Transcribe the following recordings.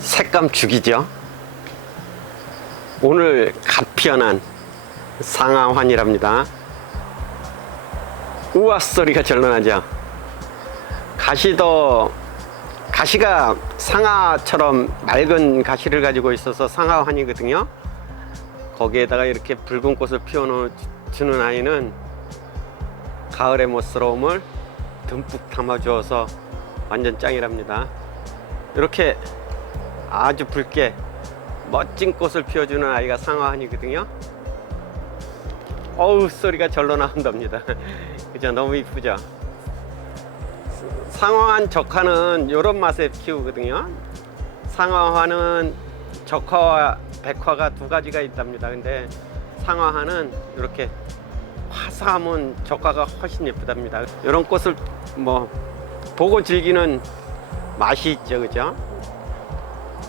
색감 죽이죠. 오늘 갓 피어난 상아환이랍니다. 우와 소리가 절로나죠. 가시가 상아처럼 맑은 가시를 가지고 있어서 상아환이거든요. 거기에다가 이렇게 붉은 꽃을 피워주는 아이는 가을의 멋스러움을 듬뿍 담아주어서 완전 짱이랍니다. 이렇게 아주 붉게 멋진 꽃을 피워주는 아이가 상아환이거든요. 어우 소리가 절로 나온답니다. 그죠? 너무 이쁘죠? 상아환 적화는 이런 맛에 키우거든요. 상아환은 적화와 백화가 두 가지가 있답니다. 근데 상아환은 이렇게 화사하면 적화가 훨씬 예쁘답니다. 이런 꽃을 뭐 보고 즐기는 맛이 있죠. 그죠?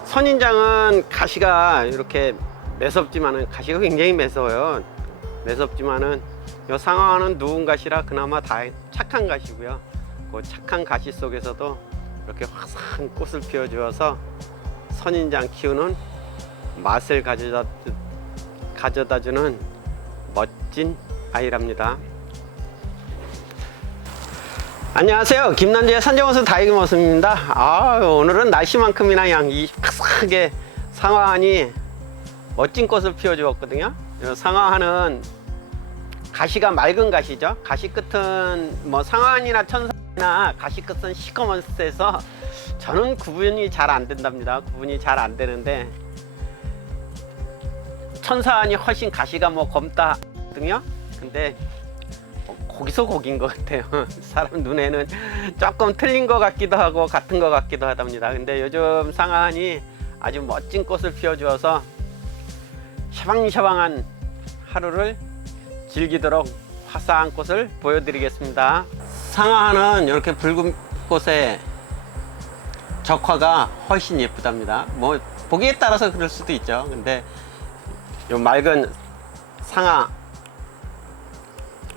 선인장은 가시가 이렇게 매섭지만은 가시가 굉장히 매서워요. 매섭지만은 이 상아환은 누운 가시라 그나마 다 착한 가시고요. 그 착한 가시 속에서도 이렇게 화사한 꽃을 피워주어서 선인장 키우는 맛을 가져다주는 멋진 아이랍니다. 안녕하세요. 김남주의 산정호수 다육이 모습입니다. 오늘은 날씨만큼이나 이 화사하게 상아환이 멋진 꽃을 피워주었거든요. 상아환은 가시가 맑은 가시죠. 가시 끝은 뭐 상아환이나 천사환이나 가시 끝은 시커먼스에서 저는 구분이 잘 안 된답니다. 구분이 잘 안 되는데 천사환이 훨씬 가시가 뭐 검다 하거든요. 근데 거기서 거긴 것 같아요. 사람 눈에는 조금 틀린 것 같기도 하고 같은 것 같기도 하답니다. 근데 요즘 상아환이 아주 멋진 꽃을 피워주어서 샤방샤방한 하루를 즐기도록 화사한 꽃을 보여드리겠습니다. 상아환은 이렇게 붉은 꽃에 적화가 훨씬 예쁘답니다. 뭐 보기에 따라서 그럴 수도 있죠. 근데 요 맑은 상아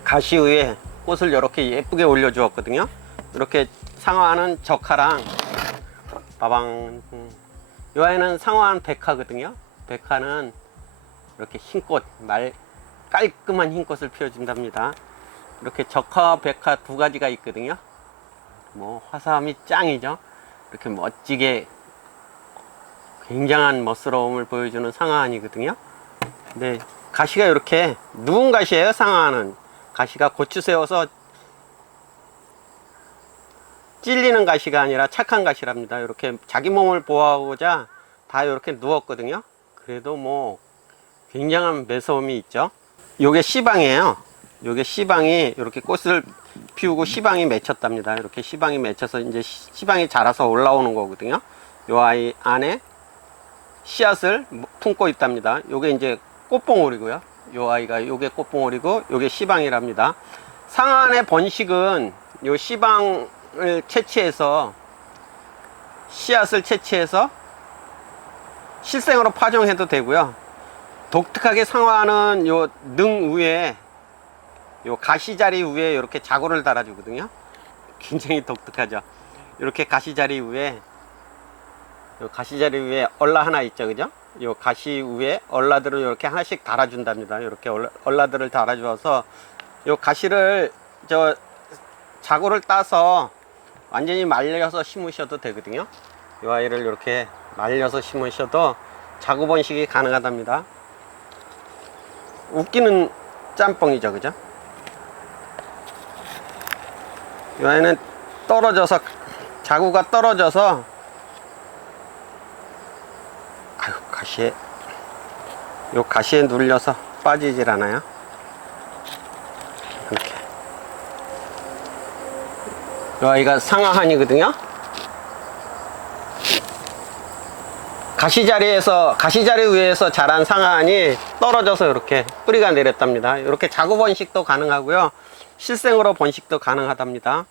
가시 위에 꽃을 이렇게 예쁘게 올려 주었거든요. 이렇게 상아환은 적화랑 빠방, 이 아이는 상아환 백화거든요. 백화는 이렇게 흰꽃, 깔끔한 흰꽃을 피워준답니다. 이렇게 적화와 백화 두 가지가 있거든요. 뭐 화사함이 짱이죠. 이렇게 멋지게 굉장한 멋스러움을 보여주는 상아환이거든요. 근데 가시가 이렇게 누운 가시예요. 상아환은 가시가 고추 세워서 찔리는 가시가 아니라 착한 가시랍니다. 이렇게 자기 몸을 보호하고자 다 이렇게 누웠거든요. 그래도 뭐 굉장한 매서움이 있죠. 요게 씨방이에요. 요게 씨방이 이렇게 꽃을 피우고 씨방이 맺혔답니다. 이렇게 씨방이 맺혀서 이제 씨방이 자라서 올라오는 거거든요. 요 아이 안에 씨앗을 품고 있답니다. 요게 이제 꽃봉오리고요. 요 아이가 요게 꽃봉오리고 요게 씨방이랍니다. 상아환의 번식은 요 씨방을 채취해서 씨앗을 채취해서 실생으로 파종해도 되고요. 독특하게 상아환은 요 능 위에 요 가시자리 위에 이렇게 자구를 달아주거든요. 굉장히 독특하죠. 이렇게 가시자리 위에 요 가시자리 위에 얼라 하나 있죠, 그죠? 요 가시 위에 얼라들을 이렇게 하나씩 달아준답니다. 이렇게 얼라들을 달아주어서 요 가시를 자구를 따서 완전히 말려서 심으셔도 되거든요. 요 아이를 이렇게 말려서 심으셔도 자구 번식이 가능하답니다. 웃기는 짬뽕이죠, 그죠? 이 아이는 떨어져서 자구가 떨어져서 가시에 눌려서 빠지질 않아요. 이렇게 이 아이가 상아환이거든요. 가시자리 위에서 자란 상아환이 떨어져서 이렇게 뿌리가 내렸답니다. 이렇게 자구 번식도 가능하고요. 실생으로 번식도 가능하답니다.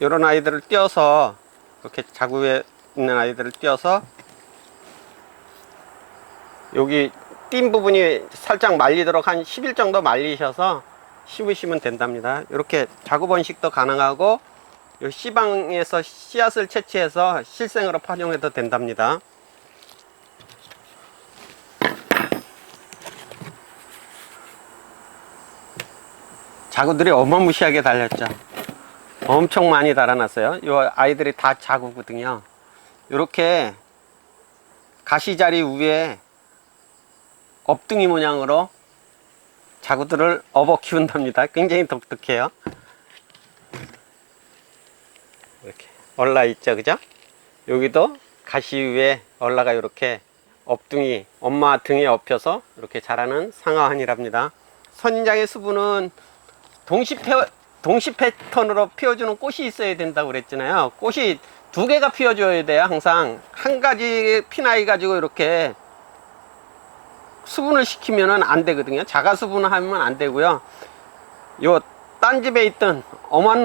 이런 아이들을 띄어서 이렇게 자구 위에 있는 아이들을 띄어서 여기 띈 부분이 살짝 말리도록 한 10일 정도 말리셔서 심으시면 된답니다. 이렇게 자구 번식도 가능하고 이 씨방에서 씨앗을 채취해서 실생으로 파종해도 된답니다. 자구들이 어마무시하게 달렸죠. 엄청 많이 달아났어요. 이 아이들이 다 자구거든요. 이렇게 가시자리 위에 업둥이 모양으로 자구들을 업어 키운답니다. 굉장히 독특해요. 이렇게 올라 있죠, 그죠? 여기도 가시 위에 올라가 이렇게 업둥이 엄마 등에 업혀서 이렇게 자라는 상아환이랍니다. 선인장의 수분은 동시 패턴으로 피워주는 꽃이 있어야 된다고 그랬잖아요. 꽃이 두 개가 피워줘야 돼요. 항상 한 가지 피나이 가지고 이렇게 수분을 시키면은 안 되거든요. 자가 수분을 하면 안 되고요. 요 딴 집에 있던 엄한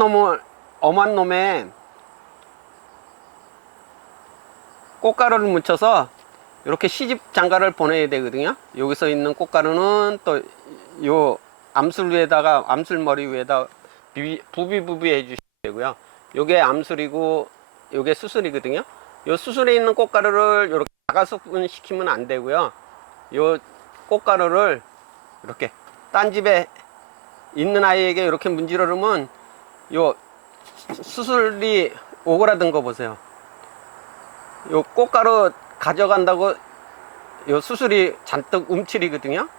놈에 꽃가루를 묻혀서 이렇게 시집 장가를 보내야 되거든요. 여기서 있는 꽃가루는 또 요 암술 위에다가 암술머리 위에다 부비 해주셔야 되고요. 요게 암술이고 요게 수술이거든요. 요 수술에 있는 꽃가루를 이렇게 자가 수분 시키면 안 되고요. 요 꽃가루를 이렇게 딴 집에 있는 아이에게 이렇게 문지르 놓으면 요 수술이 오그라든 거 보세요. 요 꽃가루 가져간다고 요 수술이 잔뜩 움츠리거든요.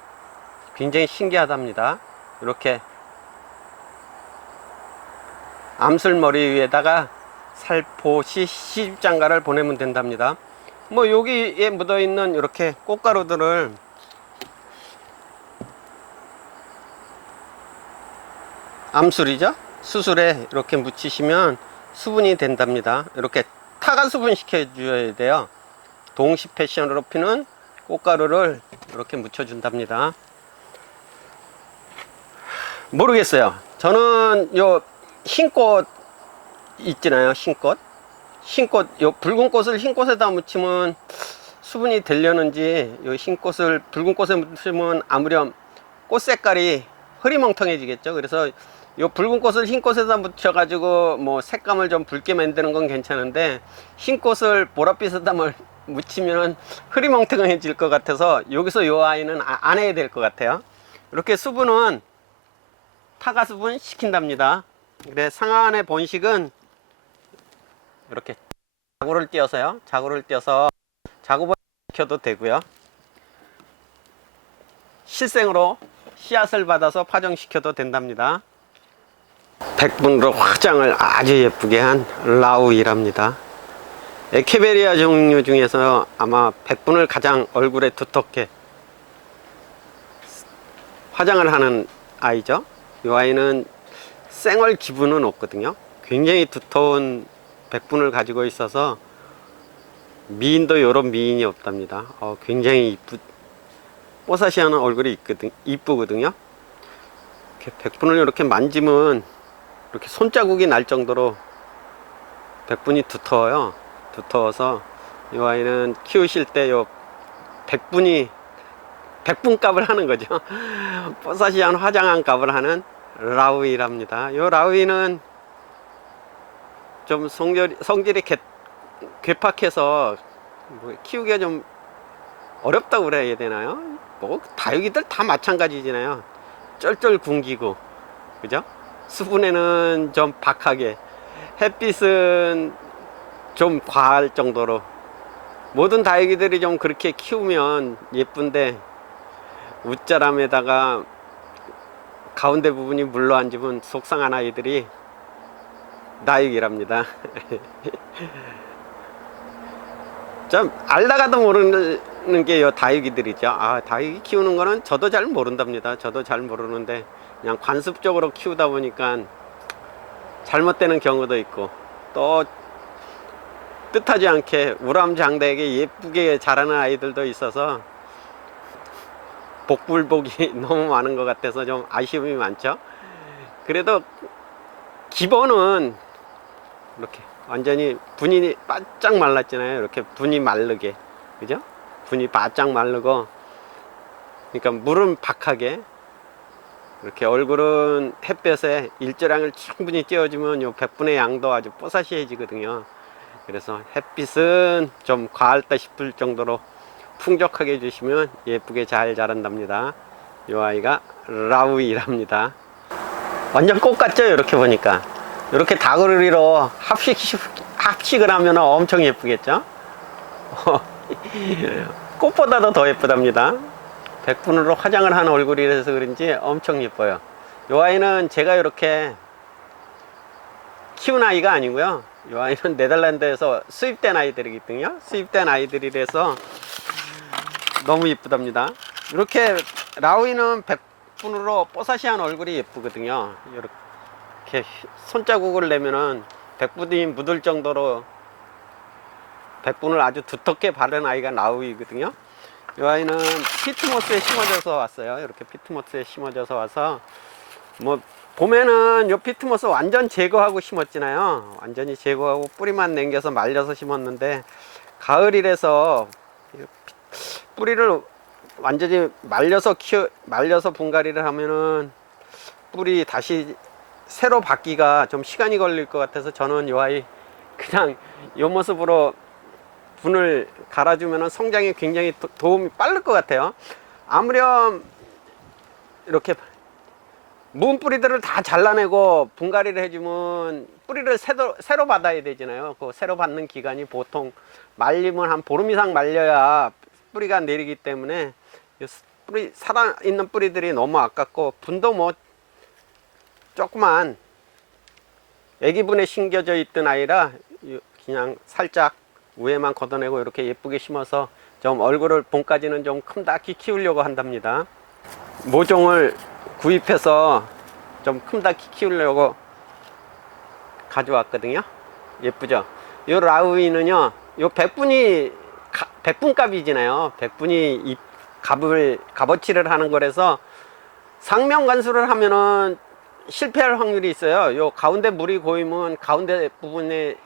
굉장히 신기하답니다. 이렇게 암술머리 위에다가 살포시 시집장가를 보내면 된답니다. 뭐 여기에 묻어 있는 이렇게 꽃가루들을 암술이죠. 수술에 이렇게 묻히시면 수분이 된답니다. 이렇게 타가 수분 시켜 줘야 돼요. 동시 패션으로 피는 꽃가루를 이렇게 묻혀 준답니다. 모르겠어요. 저는 요 흰꽃 있잖아요. 흰꽃 요 붉은 꽃을 흰 꽃에다 묻히면 수분이 되려는지 요 흰꽃을 붉은 꽃에 묻히면 아무렴 꽃 색깔이 흐리멍텅해지겠죠. 그래서 요 붉은 꽃을 흰 꽃에다 묻혀 가지고 뭐 색감을 좀 붉게 만드는 건 괜찮은데 흰 꽃을 보랏빛에다 묻히면 흐리멍텅해질 것 같아서 여기서 요 아이는 안 해야 될 것 같아요. 이렇게 수분은 타가 수분 시킨답니다. 그래 상아환의 본식은 이렇게 자구를 띄어서요. 자구를 띄어서 자구번 시켜도 되고요. 실생으로 씨앗을 받아서 파종시켜도 된답니다. 백분으로 화장을 아주 예쁘게 한 라우이랍니다. 에케베리아 종류 중에서 아마 백분을 가장 얼굴에 두텁게 화장을 하는 아이죠. 이 아이는 쌩얼 기분은 없거든요. 굉장히 두터운 백분을 가지고 있어서 미인도 이런 미인이 없답니다. 굉장히 뽀사시하는 얼굴이 이쁘거든요. 이렇게 백분을 이렇게 만지면 이렇게 손자국이 날 정도로 백분이 두터워요. 두터워서 이 아이는 키우실 때 요 백분값을 하는 거죠. 뽀사시한 화장한 값을 하는 라우이랍니다. 요 라우이는 좀 성질이 괴팍해서 뭐 키우기가 좀 어렵다고 그래야 되나요? 뭐 다육이들 다 마찬가지잖아요. 쩔쩔 굶기고 그죠? 수분에는 좀 박하게, 햇빛은 좀 과할 정도로 모든 다육이들이 좀 그렇게 키우면 예쁜데 웃자람에다가 가운데 부분이 물러앉으면 속상한 아이들이 다육이랍니다. 좀 알다가도 모르는 게 요 다육이들이죠. 다육이 키우는 거는 저도 잘 모른답니다. 저도 잘 모르는데 그냥 관습적으로 키우다 보니까 잘못되는 경우도 있고 또 뜻하지 않게 우람장대하게 예쁘게 자라는 아이들도 있어서 복불복이 너무 많은 것 같아서 좀 아쉬움이 많죠. 그래도 기본은 이렇게 완전히 분이 바짝 말랐잖아요. 이렇게 분이 마르게, 그죠? 분이 바짝 마르고, 그러니까 물은 박하게, 이렇게 얼굴은 햇볕에 일조량을 충분히 쬐어주면 요 백분의 양도 아주 뽀사시해지거든요. 그래서 햇빛은 좀 과할다 싶을 정도로 풍족하게 해주시면 예쁘게 잘 자란답니다. 요 아이가 라우이랍니다. 완전 꽃 같죠? 이렇게 보니까. 이렇게 다구리로 합식을 하면 엄청 예쁘겠죠? 꽃보다도 더 예쁘답니다. 백분으로 화장을 한 얼굴이라서 그런지 엄청 예뻐요. 이 아이는 제가 이렇게 키운 아이가 아니고요. 이 아이는 네덜란드에서 수입된 아이들이거든요. 수입된 아이들이라서 너무 예쁘답니다. 이렇게 라우이는 백분으로 뽀사시한 얼굴이 예쁘거든요. 이렇게 손자국을 내면은 백분이 묻을 정도로 백분을 아주 두텁게 바른 아이가 라우이거든요. 이 아이는 피트모스에 심어져서 왔어요. 이렇게 피트모스에 심어져서 와서 뭐 봄에는 요 피트모스 완전 제거하고 심었잖아요. 완전히 제거하고 뿌리만 남겨서 말려서 심었는데 가을이라서 뿌리를 완전히 말려서 분갈이를 하면은 뿌리 다시 새로 받기가 좀 시간이 걸릴 것 같아서 저는 요 아이 그냥 요 모습으로 분을 갈아주면 성장에 굉장히 도움이 빠를 것 같아요. 아무렴 이렇게 묵은 뿌리들을 다 잘라내고 분갈이를 해주면 뿌리를 새로 받아야 되잖아요. 그 새로 받는 기간이 보통 말리면 한 보름 이상 말려야 뿌리가 내리기 때문에 살아있는 뿌리들이 너무 아깝고 분도 뭐 조그만 애기분에 심겨져 있던 아이라 그냥 살짝 위에만 걷어내고 이렇게 예쁘게 심어서 좀 얼굴을 봄까지는 좀 큼닥히 키우려고 한답니다. 모종을 구입해서 좀 큼닥히 키우려고 가져왔거든요. 예쁘죠? 요 라우이는요, 요 백분값이잖아요. 백분이 값어치를 하는 거라서 상명관수를 하면은 실패할 확률이 있어요. 요 가운데 물이 고이면 가운데 부분에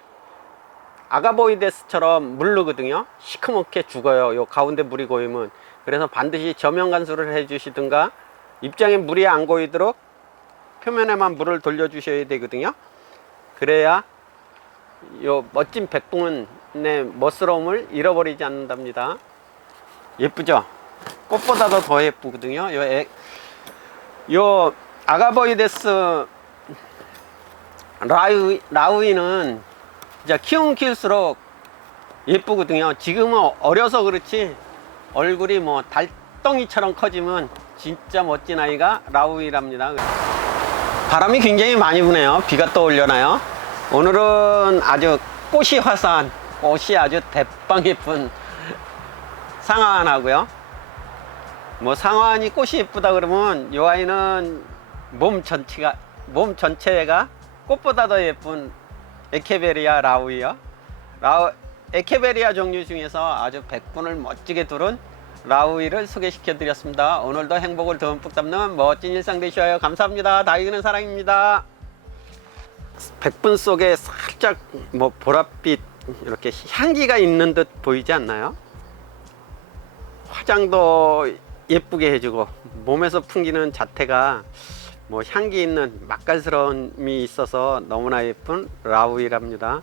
아가보이데스처럼 물르거든요. 시커멓게 죽어요. 요 가운데 물이 고이면. 그래서 반드시 저면관수를 해주시든가 입장에 물이 안 고이도록 표면에만 물을 돌려주셔야 되거든요. 그래야 요 멋진 백분의 멋스러움을 잃어버리지 않는답니다. 예쁘죠? 꽃보다도 더 예쁘거든요. 요 아가보이데스 라우이는 진짜 키우면 키울수록 예쁘거든요. 지금은 어려서 그렇지 얼굴이 뭐 달덩이처럼 커지면 진짜 멋진 아이가 라우이랍니다. 바람이 굉장히 많이 부네요. 비가 또 올려나요? 오늘은 아주 꽃이 화사한, 꽃이 아주 대빵 예쁜 상아안하고요. 뭐 상아안이 꽃이 예쁘다 그러면 이 아이는 몸 전체가 꽃보다 더 예쁜 에케베리아 라우이요. 에케베리아 종류 중에서 아주 백분을 멋지게 두른 라우이를 소개시켜 드렸습니다. 오늘도 행복을 듬뿍 담는 멋진 일상 되셔요. 감사합니다. 다이그는 사랑입니다. 백분 속에 살짝 뭐 보랏빛 이렇게 향기가 있는 듯 보이지 않나요? 화장도 예쁘게 해주고 몸에서 풍기는 자태가 뭐 향기 있는 맛깔스러움이 있어서 너무나 예쁜 라우이랍니다.